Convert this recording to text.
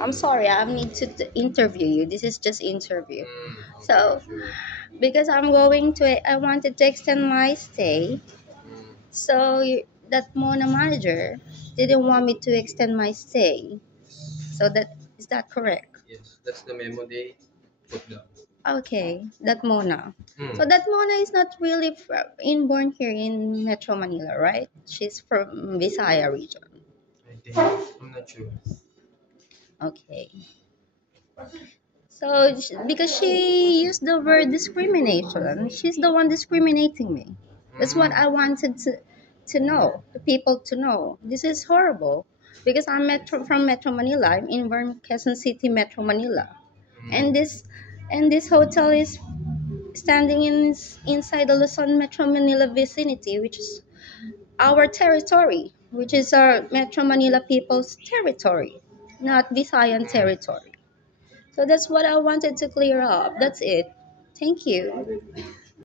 I'm sorry, I need to interview you. This is just interview. Okay, So, sure. because I wanted to extend my stay. So that Mona manager didn't want me to extend my stay. So that is that correct? Yes, that's the memo they put down. Okay, that Mona. So Hmm. that Mona is not really inborn here in Metro Manila, right? She's from Visaya region. I think I'm not sure. Okay. So because she used the word discrimination, she's the one discriminating me. That's what Hmm. I wanted to know, the people to know. This is horrible because from Metro Manila. I'm in Quezon City, Metro Manila, and Hmm. this hotel is standing inside the Luzon Metro Manila vicinity, which is our territory, which is our Metro Manila people's territory, not Visayan Hmm. territory. So that's what I wanted to clear up. That's it. Thank you.